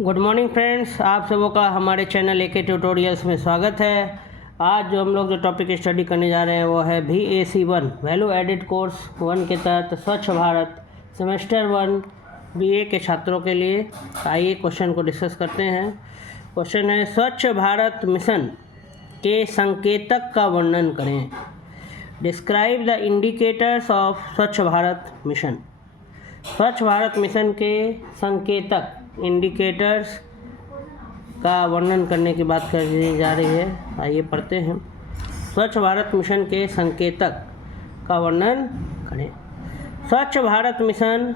Good morning friends, आप सबों का हमारे चैनल एके ट्यूटोरियल्स में स्वागत है। आज जो हम लोग जो टॉपिक स्टडी करने जा रहे हैं वो है VAC1 वैल्यू एडिड कोर्स 1 के तहत स्वच्छ भारत सेमेस्टर 1 BA के छात्रों के लिए। आइए क्वेश्चन को डिस्कस करते हैं। क्वेश्चन है, स्वच्छ भारत मिशन के संकेतक का वर्णन करें। डिस्क्राइब द इंडिकेटर्स ऑफ स्वच्छ भारत मिशन। स्वच्छ भारत मिशन के संकेतक इंडिकेटर्स का वर्णन करने की बात करनी जा रही है। आइए पढ़ते हैं। स्वच्छ भारत मिशन के संकेतक का वर्णन करें। स्वच्छ भारत मिशन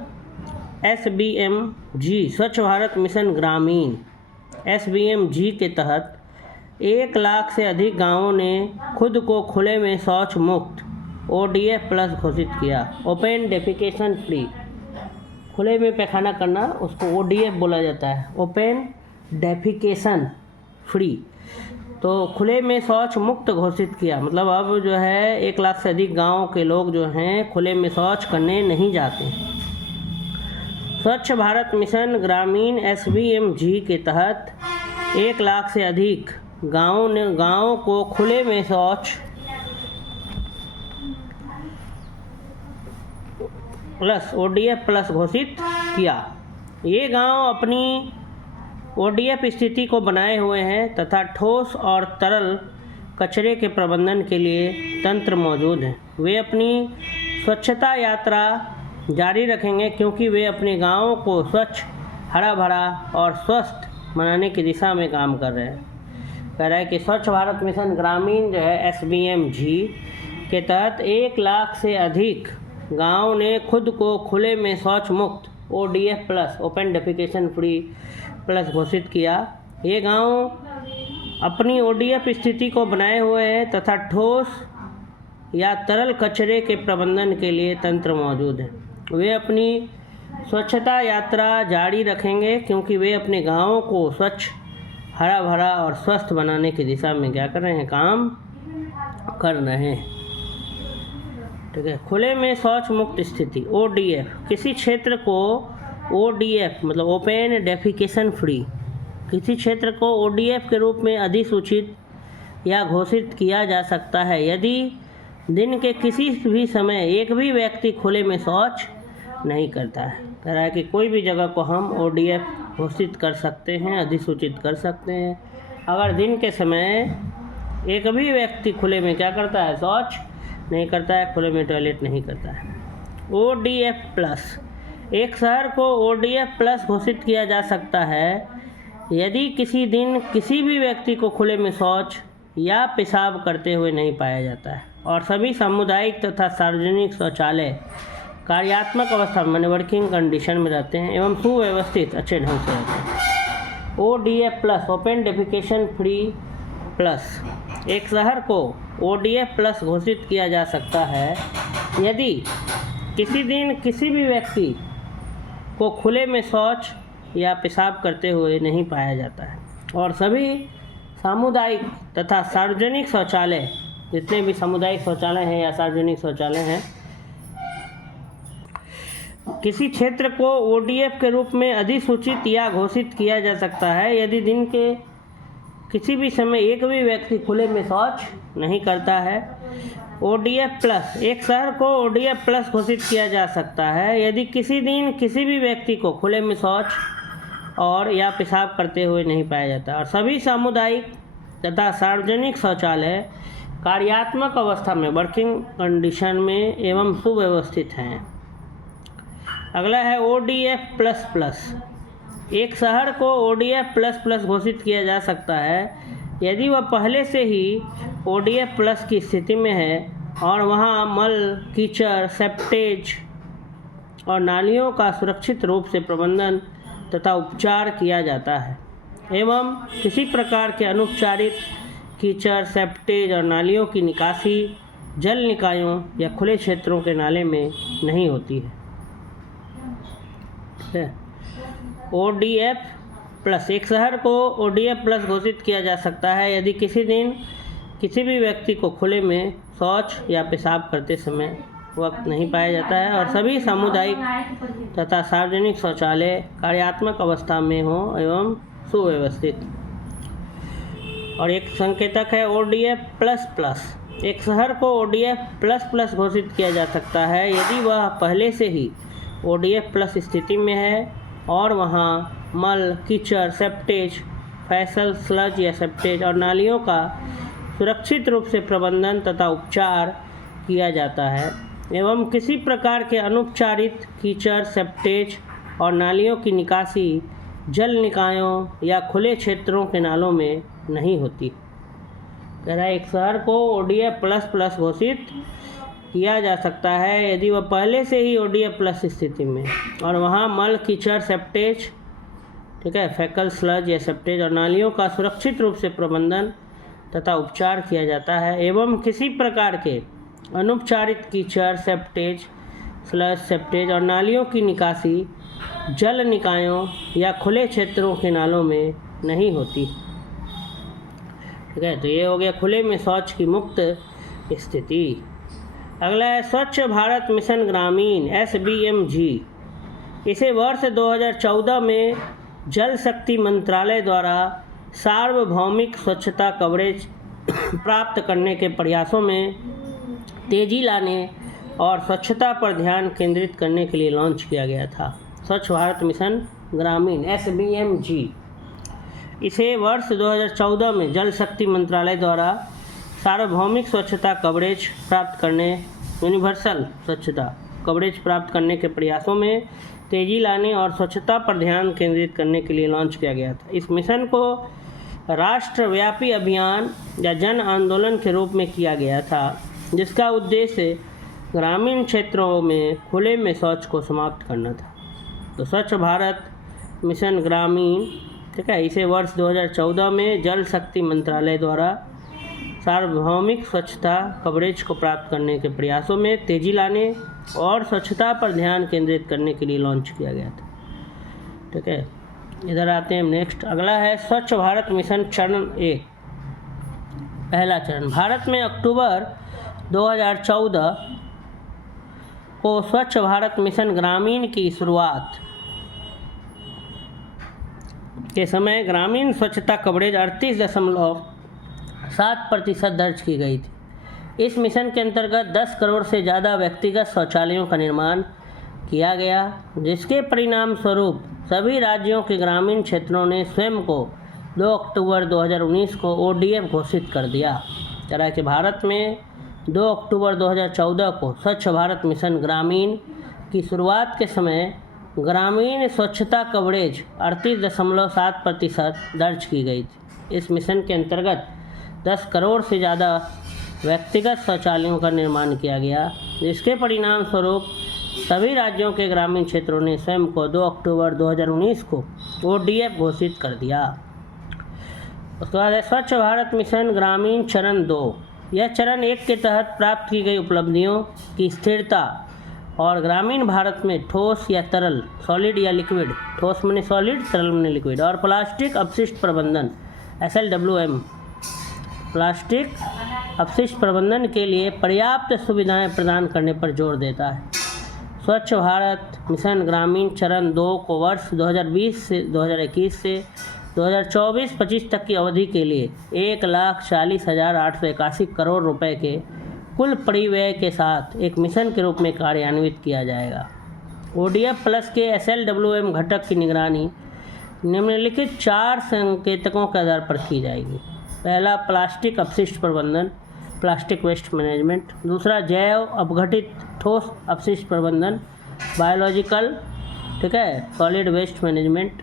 SBMG स्वच्छ भारत मिशन ग्रामीण SBMG के तहत 1 लाख से अधिक गांवों ने खुद को खुले में शौच मुक्त ODF प्लस घोषित किया। ओपन डेफिकेशन फ्री, खुले में पैखाना करना उसको ODF बोला जाता है, ओपन डेफिकेशन फ्री। तो खुले में शौच मुक्त घोषित किया, मतलब अब जो है 1 लाख से अधिक गांव के लोग जो हैं खुले में शौच करने नहीं जाते। स्वच्छ भारत मिशन ग्रामीण SBMG के तहत 1 लाख से अधिक गाँव को खुले में शौच प्लस ODF प्लस घोषित किया। ये गांव अपनी ODF स्थिति को बनाए हुए हैं तथा ठोस और तरल कचरे के प्रबंधन के लिए तंत्र मौजूद हैं। वे अपनी स्वच्छता यात्रा जारी रखेंगे क्योंकि वे अपने गांवों को स्वच्छ, हरा भरा और स्वस्थ बनाने की दिशा में काम कर रहे हैं। कह रहा है कि स्वच्छ भारत मिशन ग्रामीण जो है SBMG के तहत 1 लाख से अधिक गांव ने खुद को खुले में शौच मुक्त ODF plus open defecation free plus घोषित किया। ये गांव अपनी ODF स्थिति को बनाए हुए हैं तथा ठोस या तरल कचरे के प्रबंधन के लिए तंत्र मौजूद है। वे अपनी स्वच्छता यात्रा जारी रखेंगे क्योंकि वे अपने गांवों को स्वच्छ, हरा भरा और स्वस्थ बनाने की दिशा में क्या कर रहे हैं, काम कर रहे हैं। ठीक है। खुले में शौच मुक्त स्थिति ODF, किसी क्षेत्र को ODF मतलब ओपन डेफिकेशन फ्री, किसी क्षेत्र को ODF के रूप में अधिसूचित या घोषित किया जा सकता है यदि दिन के किसी भी समय एक भी व्यक्ति खुले में शौच नहीं करता है। कह रहा है कि कोई भी जगह को हम ODF घोषित कर सकते हैं, अधिसूचित कर सकते हैं अगर दिन के समय एक भी व्यक्ति खुले में क्या करता है, शौच नहीं करता है, खुले में टॉयलेट नहीं करता है। ODF प्लस, एक शहर को ODF प्लस घोषित किया जा सकता है यदि किसी दिन किसी भी व्यक्ति को खुले में शौच या पेशाब करते हुए नहीं पाया जाता है और सभी सामुदायिक तथा सार्वजनिक शौचालय कार्यात्मक अवस्था में वर्किंग कंडीशन में रहते हैं एवं सुव्यवस्थित अच्छे ढंग से रहते हैं। ODF plus open defecation free plus, एक शहर को ODF प्लस घोषित किया जा सकता है यदि किसी दिन किसी भी व्यक्ति को खुले में शौच या पेशाब करते हुए नहीं पाया जाता है और सभी सामुदायिक तथा सार्वजनिक शौचालय, जितने भी सामुदायिक शौचालय हैं या सार्वजनिक शौचालय हैं, किसी क्षेत्र को ODF के रूप में अधिसूचित या घोषित किया जा सकता है यदि दिन के किसी भी समय एक भी व्यक्ति खुले में शौच नहीं करता है। ODF प्लस, एक शहर को ODF प्लस घोषित किया जा सकता है यदि किसी दिन किसी भी व्यक्ति को खुले में शौच और या पेशाब करते हुए नहीं पाया जाता और सभी सामुदायिक तथा सार्वजनिक शौचालय कार्यात्मक अवस्था में वर्किंग कंडीशन में एवं सुव्यवस्थित हैं। अगला है ODF प्लस प्लस, एक शहर को ODF प्लस प्लस घोषित किया जा सकता है यदि वह पहले से ही ODF प्लस की स्थिति में है और वहां मल, कीचड़, सेप्टेज और नालियों का सुरक्षित रूप से प्रबंधन तथा उपचार किया जाता है एवं किसी प्रकार के अनुपचारित कीचड़, सेप्टेज और नालियों की निकासी जल निकायों या खुले क्षेत्रों के नाले में नहीं होती है। ODF प्लस, एक शहर को ODF प्लस घोषित किया जा सकता है यदि किसी दिन किसी भी व्यक्ति को खुले में शौच या पेशाब करते समय वक्त नहीं पाया जाता है और सभी सामुदायिक तथा सार्वजनिक शौचालय कार्यात्मक अवस्था में हो एवं सुव्यवस्थित। और एक संकेतक है ODF++। एक शहर को ODF++ घोषित किया जा सकता है यदि वह पहले से ही ODF+ स्थिति में है और वहाँ मल, कीचड़, सेप्टेज, फैसल, स्लज या सेप्टेज और नालियों का सुरक्षित रूप से प्रबंधन तथा उपचार किया जाता है एवं किसी प्रकार के अनुपचारित कीचड़, सेप्टेज और नालियों की निकासी जल निकायों या खुले क्षेत्रों के नालों में नहीं होती। कह रहा है एक शहर को ODF++ घोषित किया जा सकता है यदि वह पहले से ही ODF+ स्थिति में और वहाँ मल, कीचड़, सेप्टेज, ठीक है, फैकल, स्लज या सेप्टेज और नालियों का सुरक्षित रूप से प्रबंधन तथा उपचार किया जाता है एवं किसी प्रकार के अनुपचारित कीचड़, सेप्टेज, स्लज, सेप्टेज और नालियों की निकासी जल निकायों या खुले क्षेत्रों के नालों में नहीं होती। ठीक है, तो ये हो गया खुले में शौच की मुक्त स्थिति। अगला है स्वच्छ भारत मिशन ग्रामीण SBMG। इसे वर्ष 2014 में जल शक्ति मंत्रालय द्वारा सार्वभौमिक स्वच्छता कवरेज प्राप्त करने के प्रयासों में तेजी लाने और स्वच्छता पर ध्यान केंद्रित करने के लिए लॉन्च किया गया था। स्वच्छ भारत मिशन ग्रामीण SBMG इसे वर्ष 2014 में जल शक्ति मंत्रालय द्वारा सार्वभौमिक स्वच्छता कवरेज प्राप्त करने यूनिवर्सल स्वच्छता कवरेज प्राप्त करने के प्रयासों में तेजी लाने और स्वच्छता पर ध्यान केंद्रित करने के लिए लॉन्च किया गया था। इस मिशन को राष्ट्रव्यापी अभियान या जन आंदोलन के रूप में किया गया था जिसका उद्देश्य ग्रामीण क्षेत्रों में खुले में शौच को समाप्त करना था। तो स्वच्छ भारत मिशन ग्रामीण, ठीक है, इसे वर्ष 2014 में जल शक्ति मंत्रालय द्वारा सार्वभौमिक स्वच्छता कवरेज को प्राप्त करने के प्रयासों में तेजी लाने और स्वच्छता पर ध्यान केंद्रित करने के लिए लॉन्च किया गया था। ठीक है, इधर आते हैं नेक्स्ट। अगला है स्वच्छ भारत मिशन चरण 1। पहला चरण, भारत में अक्टूबर 2014 को स्वच्छ भारत मिशन ग्रामीण की शुरुआत के समय ग्रामीण स्वच्छता कवरेज 38.7% दर्ज की गई थी। इस मिशन के अंतर्गत 10 करोड़ से ज़्यादा व्यक्तिगत शौचालयों का निर्माण किया गया जिसके परिणाम स्वरूप सभी राज्यों के ग्रामीण क्षेत्रों ने स्वयं को 2 अक्टूबर 2019 को ODF घोषित कर दिया। तरह के भारत में 2 अक्टूबर 2014 को स्वच्छ भारत मिशन ग्रामीण की शुरुआत के समय ग्रामीण स्वच्छता कवरेज 38.7% दर्ज की गई थी। इस मिशन के अंतर्गत 10 करोड़ से ज़्यादा व्यक्तिगत शौचालयों का निर्माण किया गया जिसके परिणाम स्वरूप सभी राज्यों के ग्रामीण क्षेत्रों ने स्वयं को 2 अक्टूबर 2019 को ODF घोषित कर दिया। उसके बाद है स्वच्छ भारत मिशन ग्रामीण चरण 2। यह चरण 1 के तहत प्राप्त की गई उपलब्धियों की स्थिरता और ग्रामीण भारत में ठोस या तरल, सॉलिड या लिक्विड, ठोस माने सॉलिड, तरल माने लिक्विड, और प्लास्टिक अपशिष्ट प्रबंधन SLWM, प्लास्टिक अपशिष्ट प्रबंधन के लिए पर्याप्त सुविधाएं प्रदान करने पर जोर देता है। स्वच्छ भारत मिशन ग्रामीण चरण 2 को वर्ष 2020 से 2021 से 2024-25 तक की अवधि के लिए 1,40,881 करोड़ रुपए के कुल परिव्यय के साथ एक मिशन के रूप में कार्यान्वित किया जाएगा। ODF+ के SLWM घटक की निगरानी निम्नलिखित 4 संकेतकों के आधार पर की जाएगी। पहला, प्लास्टिक अपशिष्ट प्रबंधन, प्लास्टिक वेस्ट मैनेजमेंट। दूसरा, जैव अपघटित ठोस अपशिष्ट प्रबंधन, बायोलॉजिकल, ठीक है, सॉलिड वेस्ट मैनेजमेंट,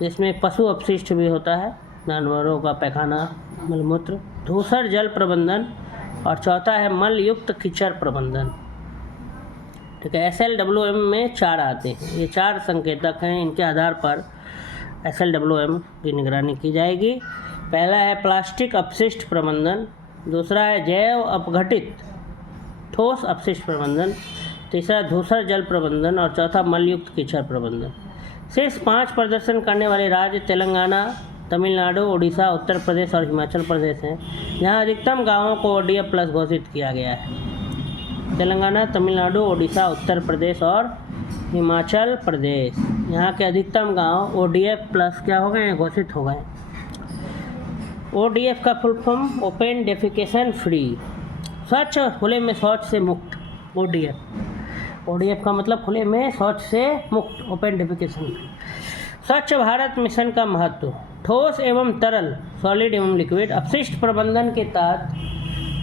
जिसमें पशु अपशिष्ट भी होता है, जानवरों का पैखाना, मलमूत्र। दूसरा, जल प्रबंधन, और चौथा है मल युक्त कीचड़ प्रबंधन। ठीक है, SLWM में 4 आते हैं। ये 4 संकेतक हैं, इनके आधार पर SLWM की निगरानी की जाएगी। पहला है प्लास्टिक अपशिष्ट प्रबंधन, दूसरा है जैव अपघटित ठोस अपशिष्ट प्रबंधन, तीसरा धूसर जल प्रबंधन और चौथा मलयुक्त कीचड़ प्रबंधन। शेष 5 प्रदर्शन करने वाले राज्य तेलंगाना, तमिलनाडु, उड़ीसा, उत्तर प्रदेश और हिमाचल प्रदेश हैं, जहां अधिकतम गांवों को ODF+ घोषित किया गया है। तेलंगाना, तमिलनाडु, ओडिशा, उत्तर प्रदेश और हिमाचल प्रदेश। यहाँ के अधिकतम गांव ODF प्लस क्या हो गए, घोषित हो गए। ODF का full form open defecation free, स्वच्छ और खुले में शौच से मुक्त। ODF का मतलब खुले में शौच से मुक्त, ओपन डेफिकेशन फ्री। स्वच्छ भारत मिशन का महत्व, ठोस एवं तरल सॉलिड एवं लिक्विड अपशिष्ट प्रबंधन के तहत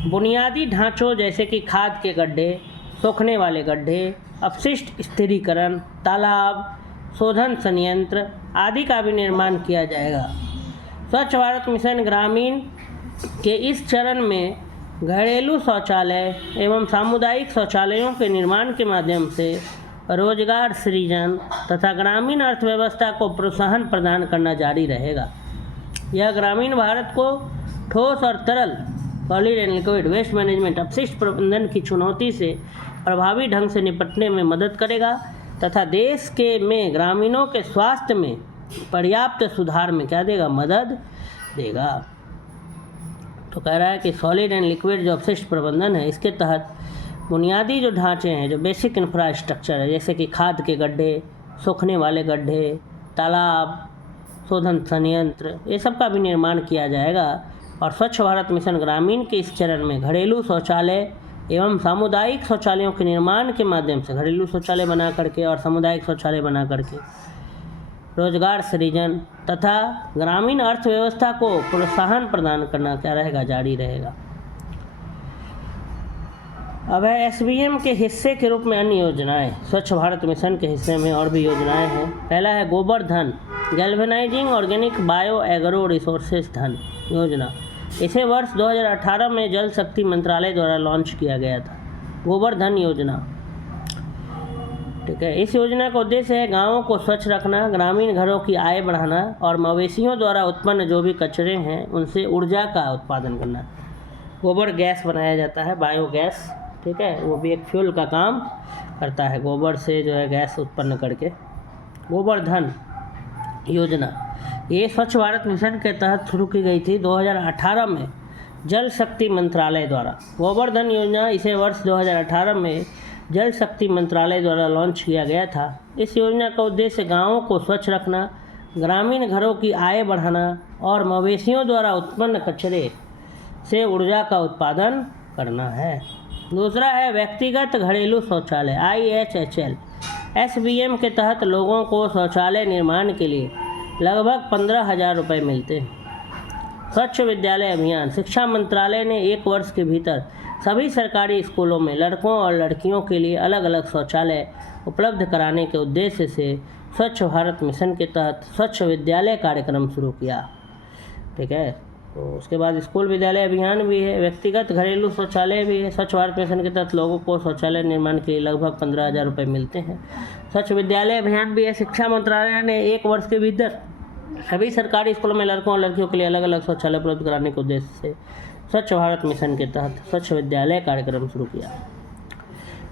बुनियादी ढांचों जैसे कि खाद के गड्ढे, सूखने वाले गड्ढे, अपशिष्ट स्थिरीकरण, तालाब, शोधन संयंत्र आदि का भी निर्माण किया जाएगा। स्वच्छ भारत मिशन ग्रामीण के इस चरण में घरेलू शौचालय एवं सामुदायिक शौचालयों के निर्माण के माध्यम से रोजगार सृजन तथा ग्रामीण अर्थव्यवस्था को प्रोत्साहन प्रदान करना जारी रहेगा। यह ग्रामीण भारत को ठोस और तरल solid and liquid waste management अपशिष्ट प्रबंधन की चुनौती से प्रभावी ढंग से निपटने में मदद करेगा तथा देश में ग्रामीणों के स्वास्थ्य में पर्याप्त सुधार में क्या देगा, मदद देगा। तो कह रहा है कि सॉलिड एंड लिक्विड जो अपशिष्ट प्रबंधन है, इसके तहत बुनियादी जो ढांचे हैं, जो बेसिक इंफ्रास्ट्रक्चर है, जैसे कि खाद के गड्ढे, सूखने वाले गड्ढे, तालाब, शोधन संयंत्र, ये सब का भी निर्माण किया जाएगा। और स्वच्छ भारत मिशन ग्रामीण के इस चरण में घरेलू शौचालय एवं सामुदायिक शौचालयों के निर्माण के माध्यम से, घरेलू शौचालय बना करके और सामुदायिक शौचालय बना करके रोजगार सृजन तथा ग्रामीण अर्थव्यवस्था को प्रोत्साहन प्रदान करना क्या रहेगा, जारी रहेगा। अब है SBM के हिस्से के रूप में अन्य योजनाएं। स्वच्छ भारत मिशन के हिस्से में और भी योजनाएं हैं। पहला है Gobardhan galvanising organic bio agro resources धन योजना। इसे वर्ष 2018 में जल शक्ति मंत्रालय द्वारा लॉन्च किया गया था। गोबर-धन योजना, ठीक है। इस योजना का उद्देश्य है गाँवों को स्वच्छ रखना, ग्रामीण घरों की आय बढ़ाना और मवेशियों द्वारा उत्पन्न जो भी कचरे हैं उनसे ऊर्जा का उत्पादन करना। गोबर गैस बनाया जाता है, बायोगैस, ठीक है, वो भी एक फ्यूल का काम करता है, गोबर से जो है गैस उत्पन्न करके। गोबर-धन योजना ये स्वच्छ भारत मिशन के तहत शुरू की गई थी 2018 में जल शक्ति मंत्रालय द्वारा। गोबर-धन योजना इसे वर्ष 2018 में जल शक्ति मंत्रालय द्वारा लॉन्च किया गया था। इस योजना का उद्देश्य गाँवों को स्वच्छ रखना, ग्रामीण घरों की आय बढ़ाना और मवेशियों द्वारा उत्पन्न कचरे से ऊर्जा का उत्पादन करना है। दूसरा है व्यक्तिगत घरेलू शौचालय IHHL। SBM के तहत लोगों को शौचालय निर्माण के लिए लगभग 15,000 रुपये मिलते हैं। स्वच्छ विद्यालय अभियान, शिक्षा मंत्रालय ने 1 वर्ष के भीतर सभी सरकारी स्कूलों में लड़कों और लड़कियों के लिए अलग अलग शौचालय उपलब्ध कराने के उद्देश्य से स्वच्छ भारत मिशन के तहत स्वच्छ विद्यालय कार्यक्रम शुरू किया, ठीक है। तो उसके बाद स्कूल विद्यालय अभियान भी है, व्यक्तिगत घरेलू शौचालय भी है। स्वच्छ भारत मिशन के तहत लोगों को शौचालय निर्माण के लिए लगभग 15,000 रुपये मिलते हैं। स्वच्छ विद्यालय अभियान भी है। शिक्षा मंत्रालय ने 1 वर्ष के भीतर सभी सरकारी स्कूलों में लड़कों और लड़कियों के लिए अलग अलग शौचालय उपलब्ध कराने के उद्देश्य से स्वच्छ भारत मिशन के तहत स्वच्छ विद्यालय कार्यक्रम शुरू किया।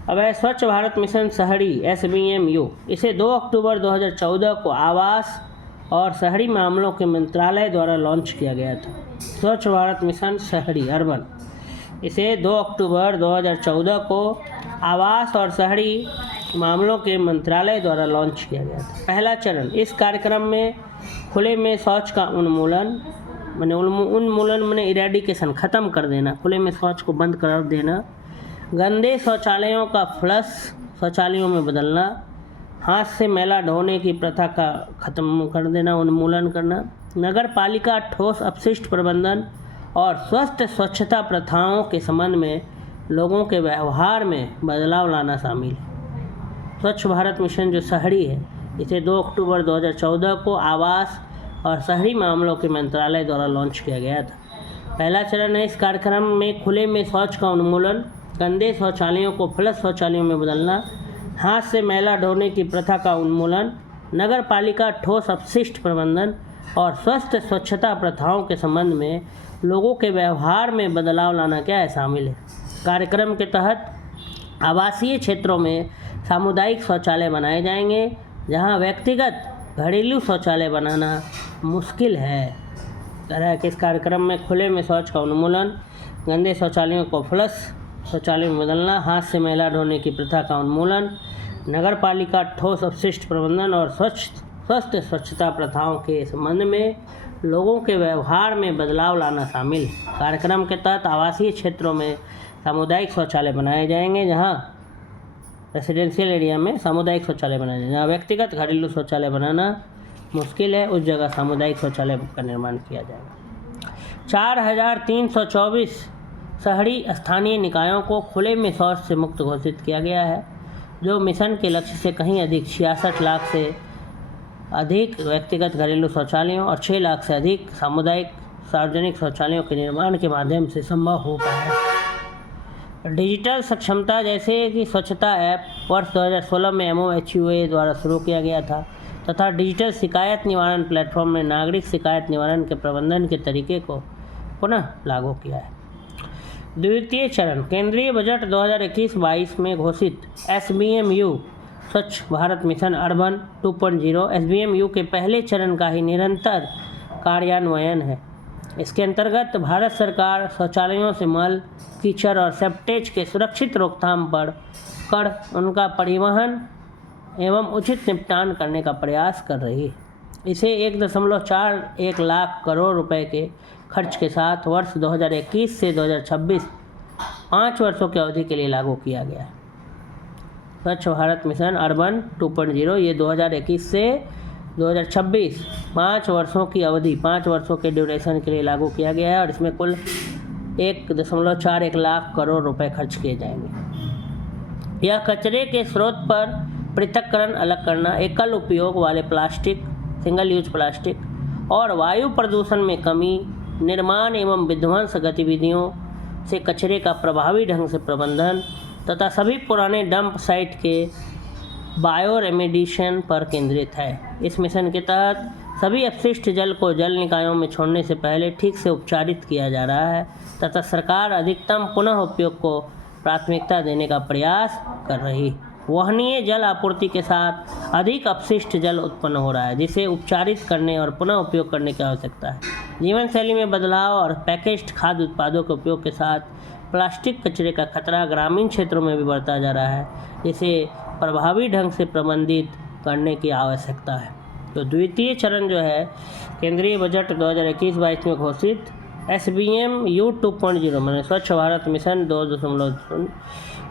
अब है स्वच्छ भारत मिशन शहरी SBMU। इसे 2 अक्टूबर 2014 को आवास और शहरी मामलों के मंत्रालय द्वारा लॉन्च किया गया था। स्वच्छ भारत मिशन शहरी अर्बन, इसे 2 अक्टूबर 2014 को आवास और शहरी मामलों के मंत्रालय द्वारा लॉन्च किया गया था। पहला चरण, इस कार्यक्रम में खुले में शौच का उन्मूलन मैंने इरेडिकेशन, ख़त्म कर देना, खुले में शौच को बंद कर देना, गंदे शौचालयों का फ्लश शौचालयों में बदलना, हाथ से मैला ढोने की प्रथा का ख़त्म कर देना, उन्मूलन करना, नगर पालिका ठोस अपशिष्ट प्रबंधन और स्वस्थ स्वच्छता प्रथाओं के संबंध में लोगों के व्यवहार में बदलाव लाना शामिल है। स्वच्छ भारत मिशन जो शहरी है, इसे 2 अक्टूबर 2014 को आवास और शहरी मामलों के मंत्रालय द्वारा लॉन्च किया गया था। पहला चरण है, इस कार्यक्रम में खुले में शौच का उन्मूलन, गंदे शौचालयों को फ्लश शौचालयों में बदलना, हाथ से मैला ढोने की प्रथा का उन्मूलन, नगर पालिका ठोस अपशिष्ट प्रबंधन और स्वस्थ स्वच्छता प्रथाओं के संबंध में लोगों के व्यवहार में बदलाव लाना क्या है, शामिल है। कार्यक्रम के तहत आवासीय क्षेत्रों में सामुदायिक शौचालय बनाए जाएंगे जहां व्यक्तिगत घरेलू शौचालय बनाना मुश्किल है। तरह के इस कार्यक्रम में खुले में शौच का उन्मूलन, गंदे शौचालयों को फ्लश शौचालय में बदलना, हाथ से मैला ढोने की प्रथा का उन्मूलन, नगर पालिका ठोस अपशिष्ट प्रबंधन और स्वस्थ स्वच्छता प्रथाओं के संबंध में लोगों के व्यवहार में बदलाव लाना शामिल। कार्यक्रम के तहत आवासीय क्षेत्रों में सामुदायिक शौचालय बनाए जाएंगे, जहां रेसिडेंशियल एरिया में सामुदायिक शौचालय बनाए जाएंगे। जहाँ व्यक्तिगत घरेलू शौचालय बनाना मुश्किल है, उस जगह सामुदायिक शौचालय का निर्माण किया जाएगा। 4324 शहरी स्थानीय निकायों को खुले में शौच से मुक्त घोषित किया गया है, जो मिशन के लक्ष्य से कहीं अधिक। 66 लाख से अधिक व्यक्तिगत घरेलू शौचालयों और 6 लाख से अधिक सामुदायिक सार्वजनिक शौचालयों के निर्माण के माध्यम से संभव हो पाया। डिजिटल सक्षमता, जैसे कि स्वच्छता ऐप वर्ष 2016 में MOHUA द्वारा शुरू किया गया था तथा डिजिटल शिकायत निवारण प्लेटफॉर्म ने नागरिक शिकायत निवारण के प्रबंधन के तरीके को पुनः लागू किया है। द्वितीय चरण, केंद्रीय बजट 2021-22 में घोषित SBMU स्वच्छ भारत मिशन अर्बन 2.0 SBMU के पहले चरण का ही निरंतर कार्यान्वयन है। इसके अंतर्गत भारत सरकार शौचालयों से मल, कीचड़ और सेप्टेज के सुरक्षित रोकथाम पर उनका परिवहन एवं उचित निपटान करने का प्रयास कर रही है। इसे 1.41 लाख करोड़ रुपए के खर्च के साथ वर्ष 2021 से 2026 5 वर्षों की अवधि के लिए लागू किया गया है। स्वच्छ भारत मिशन अर्बन 2.0 ये 2021 से 2026 5 वर्षों की अवधि, 5 वर्षों के ड्यूरेशन के लिए लागू किया गया है और इसमें कुल 1.41 लाख करोड़ रुपए खर्च किए जाएंगे। यह कचरे के स्रोत पर पृथक्करण अलग करना, एकल उपयोग वाले प्लास्टिक, सिंगल यूज प्लास्टिक और वायु प्रदूषण में कमी, निर्माण एवं विध्वंस गतिविधियों से कचरे का प्रभावी ढंग से प्रबंधन तथा सभी पुराने डंप साइट के बायो रेमेडिएशन पर केंद्रित है। इस मिशन के तहत सभी अपशिष्ट जल को जल निकायों में छोड़ने से पहले ठीक से उपचारित किया जा रहा है तथा सरकार अधिकतम पुनः उपयोग को प्राथमिकता देने का प्रयास कर रही। वहनीय जल आपूर्ति के साथ अधिक अपशिष्ट जल उत्पन्न हो रहा है, जिसे उपचारित करने और पुनः उपयोग करने की आवश्यकता है। जीवन शैली में बदलाव और पैकेज्ड खाद्य उत्पादों के उपयोग के साथ प्लास्टिक कचरे का खतरा ग्रामीण क्षेत्रों में भी बढ़ता जा रहा है, जिसे प्रभावी ढंग से प्रबंधित करने की आवश्यकता है। तो द्वितीय चरण जो है केंद्रीय बजट 2021-22 में घोषित SBMU 2.0 माने स्वच्छ भारत मिशन 2.0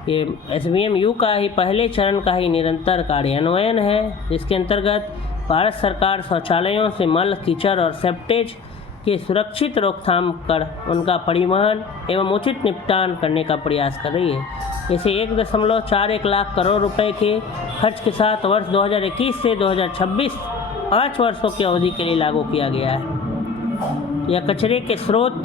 ये SBMU का ही पहले चरण का ही निरंतर कार्यान्वयन है, जिसके अंतर्गत भारत सरकार शौचालयों से मल, कीचड़ और सेप्टेज के सुरक्षित रोकथाम कर उनका परिवहन एवं उचित निपटान करने का प्रयास कर रही है। इसे 1.41 लाख करोड़ रुपए के खर्च के साथ वर्ष 2021 से 2026 5 वर्षों की अवधि के लिए लागू किया गया है। यह कचरे के स्रोत,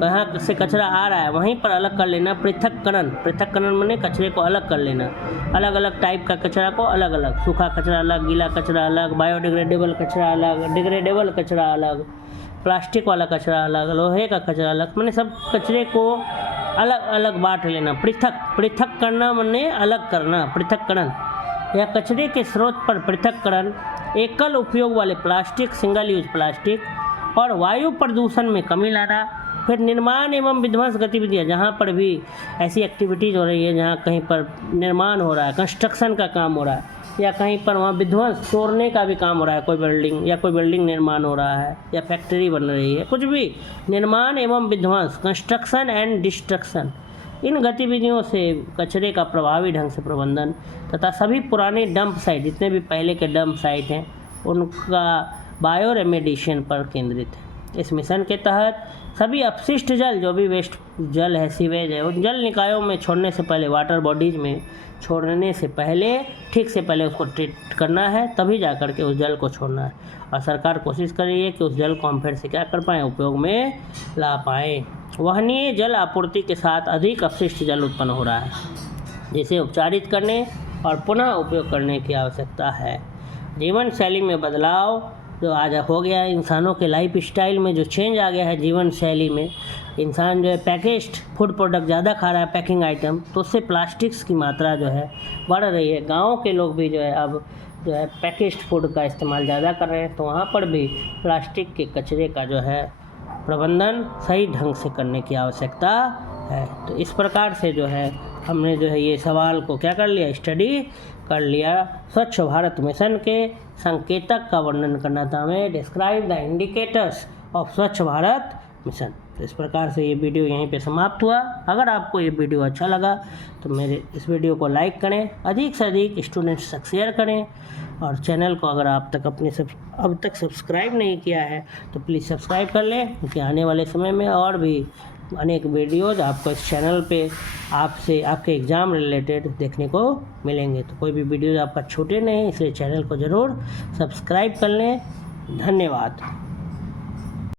कहाँ से कचरा आ रहा है वहीं पर अलग कर लेना, पृथक्करण माने कचरे को अलग कर लेना, अलग अलग टाइप का कचरा को अलग अलग, सूखा कचरा अलग, गीला कचरा अलग, बायोडिग्रेडेबल कचरा अलग, डिग्रेडेबल कचरा अलग, प्लास्टिक वाला कचरा अलग, लोहे का कचरा अलग, मैंने सब कचरे को अलग अलग बांट लेना। पृथक करना माने अलग करना, पृथक्करण। यह कचरे के स्रोत पर पृथक्करण, एकल उपयोग वाले प्लास्टिक, सिंगल यूज प्लास्टिक और वायु प्रदूषण में कमी लाना, फिर निर्माण एवं विध्वंस गतिविधियाँ, जहाँ पर भी ऐसी एक्टिविटीज़ हो रही है जहाँ कहीं पर निर्माण हो रहा है, कंस्ट्रक्शन का काम हो रहा है या कहीं पर वहाँ विध्वंस तोड़ने का भी काम हो रहा है, कोई बिल्डिंग निर्माण हो रहा है या फैक्ट्री बन रही है, कुछ भी निर्माण एवं विध्वंस, कंस्ट्रक्शन एंड डिस्ट्रक्शन, इन गतिविधियों से कचरे का प्रभावी ढंग से प्रबंधन तथा सभी पुराने डंप साइट, जितने भी पहले के डंप साइट हैं, उनका बायो रेमेडिएशन पर केंद्रित है। इस मिशन के तहत सभी अपशिष्ट जल, जो भी वेस्ट जल है, सीवेज है, उन जल निकायों में छोड़ने से पहले, वाटर बॉडीज़ में छोड़ने से पहले ठीक से पहले उसको ट्रीट करना है, तभी जा कर के उस जल को छोड़ना है। और सरकार कोशिश कर रही है कि उस जल को हम फिर से क्या कर पाएँ, उपयोग में ला पाएँ। वहनीय जल आपूर्ति के साथ अधिक अपशिष्ट जल उत्पन्न हो रहा है, जिसे उपचारित करने और पुनः उपयोग करने की आवश्यकता है। जीवन शैली में बदलाव जो आज हो गया है, इंसानों के लाइफ स्टाइल में जो चेंज आ गया है जीवन शैली में, इंसान जो है पैकेज्ड फूड प्रोडक्ट ज़्यादा खा रहा है, पैकिंग आइटम, तो उससे प्लास्टिक्स की मात्रा जो है बढ़ रही है। गाँव के लोग भी जो है अब जो है पैकेज्ड फूड का इस्तेमाल ज़्यादा कर रहे हैं, तो वहाँ पर भी प्लास्टिक के कचरे का जो है प्रबंधन सही ढंग से करने की आवश्यकता है। तो इस प्रकार से जो है हमने जो है ये सवाल को क्या कर लिया, स्टडी कर लिया। स्वच्छ भारत मिशन के संकेतक का वर्णन करना था हमें, डिस्क्राइब द इंडिकेटर्स ऑफ स्वच्छ भारत मिशन। तो इस प्रकार से ये वीडियो यहीं पे समाप्त हुआ। अगर आपको ये वीडियो अच्छा लगा तो मेरे इस वीडियो को लाइक करें, अधिक से अधिक स्टूडेंट्स तक शेयर करें, और चैनल को अगर आप तक अब तक सब्सक्राइब नहीं किया है तो प्लीज़ सब्सक्राइब कर लें, क्योंकि आने वाले समय में और भी अनेक वीडियोज़ आपको इस चैनल पे आपके एग्ज़ाम रिलेटेड देखने को मिलेंगे। तो कोई भी वीडियोज़ आपका छूटे नहीं, इसलिए चैनल को ज़रूर सब्सक्राइब कर लें। धन्यवाद।